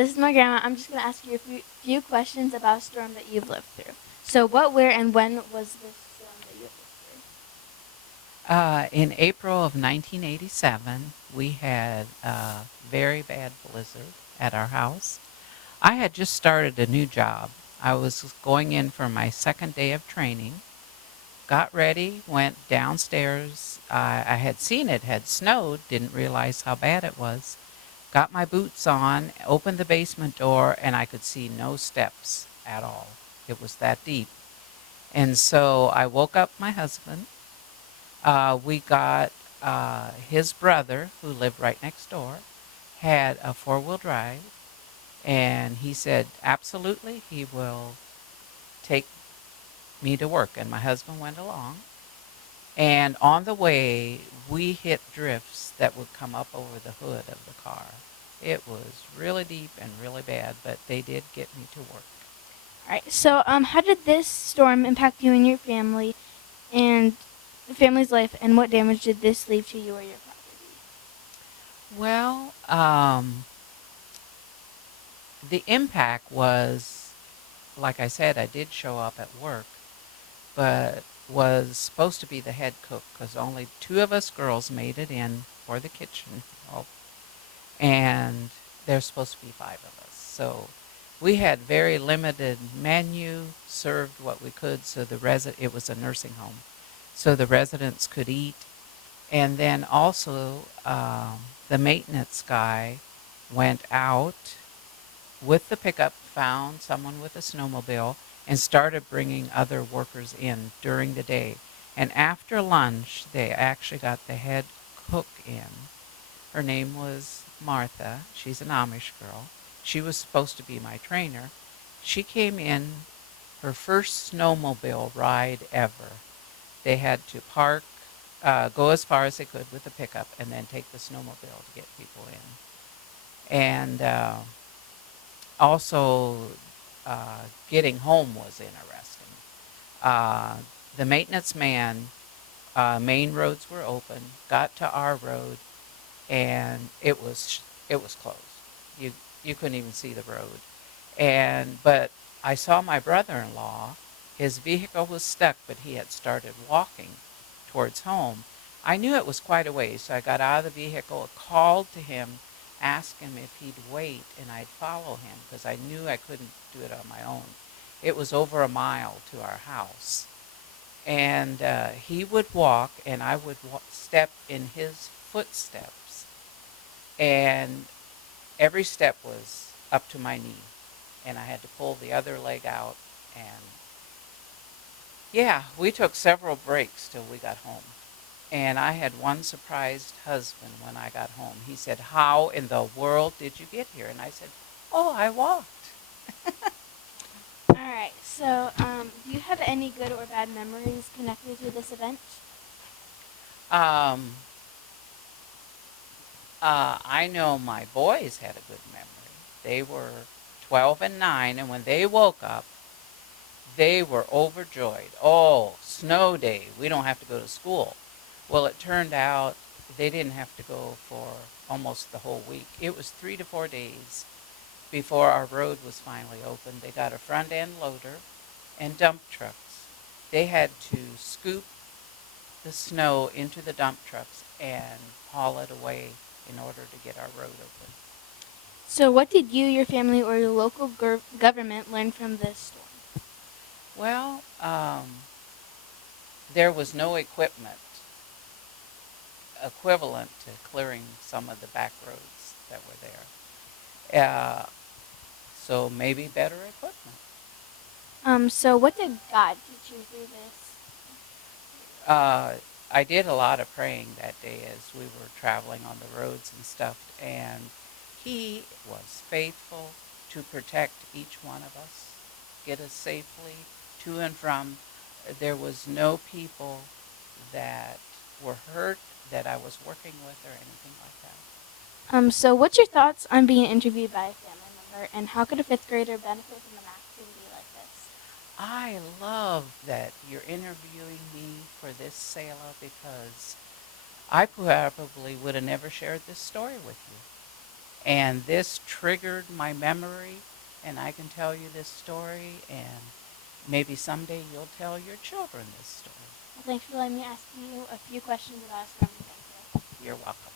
this is my grandma. I'm just going to ask you a few questions about a storm that you've lived through. So what, where, and when was this storm that you lived through? In April of 1987, we had a very bad blizzard at our house. I had just started a new job. I was going in for my second day of training, got ready, went downstairs. I had seen it had snowed, didn't realize how bad it was. Got my boots on, opened the basement door, and I could see no steps at all. It was that deep. And so I woke up my husband. We got his brother, who lived right next door, had a four-wheel drive, and he said, absolutely, he will take me to work. And my husband went along. And on the way, we hit drifts that would come up over the hood of the car. It was really deep and really bad, but they did get me to work. All right. So how did this storm impact you and your family and the family's life, and what damage did this leave to you or your property? Well, the impact was, like I said, I did show up at work, but was supposed to be the head cook because only two of us girls made it in for the kitchen help, and there's supposed to be five of us. So we had very limited menu, served what we could, so it was a nursing home, so the residents could eat. And then also, the maintenance guy went out with the pickup, found someone with a snowmobile, and started bringing other workers in during the day. And after lunch, they actually got the head cook in. Her name was Martha. She's an Amish girl. She was supposed to be my trainer. She came in her first snowmobile ride ever. They had to park, go as far as they could with the pickup, and then take the snowmobile to get people in. And also, getting home was interesting. Uh, the maintenance man, main roads were open, got to our road, and it was closed. You you couldn't even see the road. But I saw my brother-in-law. His vehicle was stuck, but he had started walking towards home. I knew it was quite a ways, so I got out of the vehicle, called to him, asked him if he'd wait, and I'd follow him because I knew I couldn't do it on my own. It was over a mile to our house. And he would walk, and I would step in his footsteps. And every step was up to my knee, and I had to pull the other leg out. And yeah, we took several breaks till we got home. And I had one surprised husband when I got home. He said, how in the world did you get here? And I said, oh, I walked. All right. So do you have any good or bad memories connected to this event? Um, I know my boys had a good memory. They were 12 and 9, and when they woke up, they were overjoyed. Oh, snow day. We don't have to go to school. Well, it turned out they didn't have to go for almost the whole week. It was 3 to 4 days before our road was finally open. They got a front end loader and dump trucks. They had to scoop the snow into the dump trucks and haul it away in order to get our road open. So what did you, your family, or your local government learn from this storm? Well, there was no equipment equivalent to clearing some of the back roads that were there. So maybe better equipment. So what did God teach you through this? Uh, I did a lot of praying that day as we were traveling on the roads and stuff, and He was faithful to protect each one of us, get us safely to and from. There was no people that were hurt that I was working with or anything like that. So what's your thoughts on being interviewed by a family member, and how could a fifth grader benefit from an activity like this? I love that you're interviewing me for this, Selah, because I probably would have never shared this story with you. And this triggered my memory, and I can tell you this story, and maybe someday you'll tell your children this story. Well, thanks for letting me ask you a few questions about astronomy. Thank you. You're welcome.